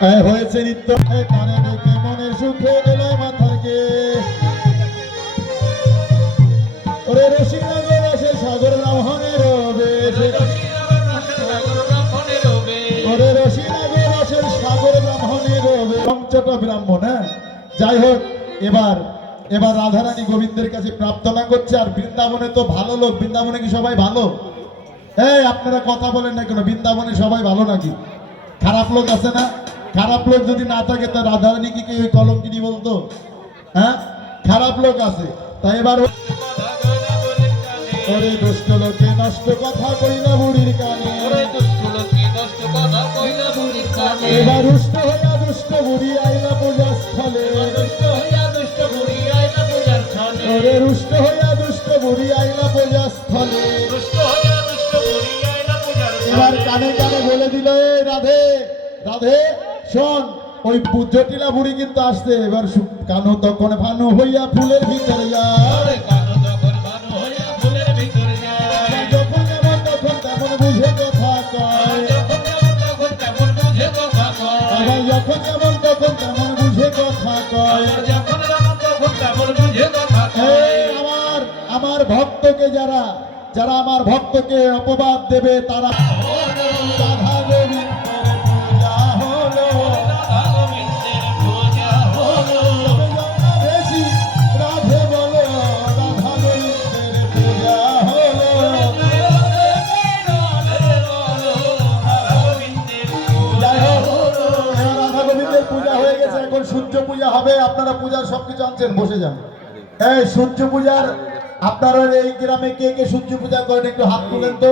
হয়েছে নিত্য কানে দেখে মনে সুখে এলো মাথার গে ওরে রসিকনগর আসে সাগর ব্রাহ্মণের ওরে রসিকনগর আসে সাগর ব্রাহ্মণের পঞ্চটা ব্রাহ্মণ। হ্যাঁ, যাই হোক, এবার এবার রাধারানী গোবিন্দের কাছে প্রার্থনা করছে। আর বৃন্দাবনে তো ভালো লোক, বৃন্দাবনে কি সবাই ভালো? এই আপনারা কথা বলেন না কেন? বৃন্দাবনে সবাই ভালো নাকি? খারাপ লোক আছে না? খারাপ লোক যদি না থাকে তা রাধারানী কি ওই কলঙ্কিনী বলতো? হ্যাঁ, খারাপ লোক আছে। তাই এবার ওরে দুষ্ট লোকে নষ্ট কথা কইলা বুড়ির কানে, এবার রুষ্ট হইয়া দুষ্ট বুড়ি আইলা পূজার স্থলে, ওরে রুষ্ট হইয়া দুষ্ট বুড়ি আইলা পূজার স্থলে। এবার কানে কানে বলে দিল, এ রাধে রাধে শোন, ওই জটিলা বুড়ি কিন্তু আসছে। এবার কানু তখন ভানু হইয়া ফুলের ভিতরে যায়, যখন যেমন তখন তেমন বুঝে কথা কয়, আবার যখন যেমন তখন তেমন বুঝে কথা কয়। আমার ভক্তকে যারা যারা আমার ভক্তকে অপবাদ দেবে তারা রাধা গোবিন্দের পূজা হলো, বেশি রাধে বলো রাধা গোবিন্দের পূজা হলো। যাই হোক, রাধা গোবিন্দের পূজা হয়ে গেছে, এখন সূর্য পূজা হবে। আপনারা পূজার সবকিছু আনছেন, বসে যান। এই সূর্য পূজার আপনারা এই গ্রামে কে কে সূর্য পূজা করেন একটু হাত তুলেন তো।